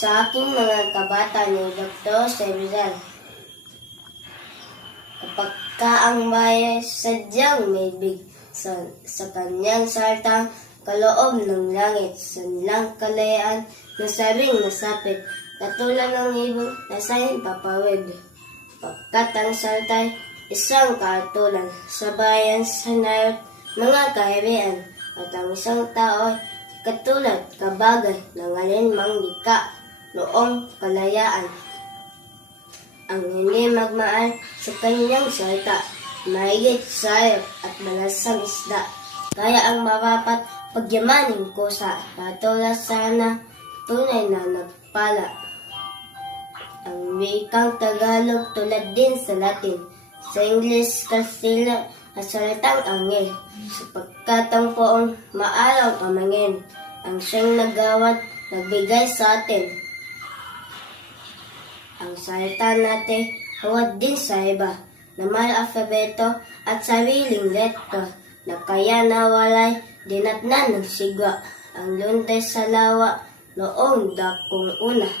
Sa aking mga kabata ni Dr. Rizal, kapag ang bayan sadyang may big sa kanyang salitang kaloob ng langit, sa nilang kalayaan, nasabing nasapit, katulad ng ibon na sa'yo papawid. Pagkat ang salita'y isang kaatulan sa bayan sa nayot mga kahirian, at ang isang tao katulad kabagay ng alinmang lika noong kalayaan. Ang hindi magmaan sa kanyang salita, mahigit sayop at malasang isda, kaya ang marapat pagyamaning kusa, katulad sana tunay na nagpala. Ang wikang Tagalog tulad din sa Latin, sa English, Kastila at salitang Angel, sapagkat ang poong maaraw kamangin, ang siyang nagawad, nagbigay sa atin. Ang salita natin hawad din sa iba, na may alfabeto at sariling letra, na kaya nawalay dinatnan ng sigwa, ang luntay sa lawa noong dakong una.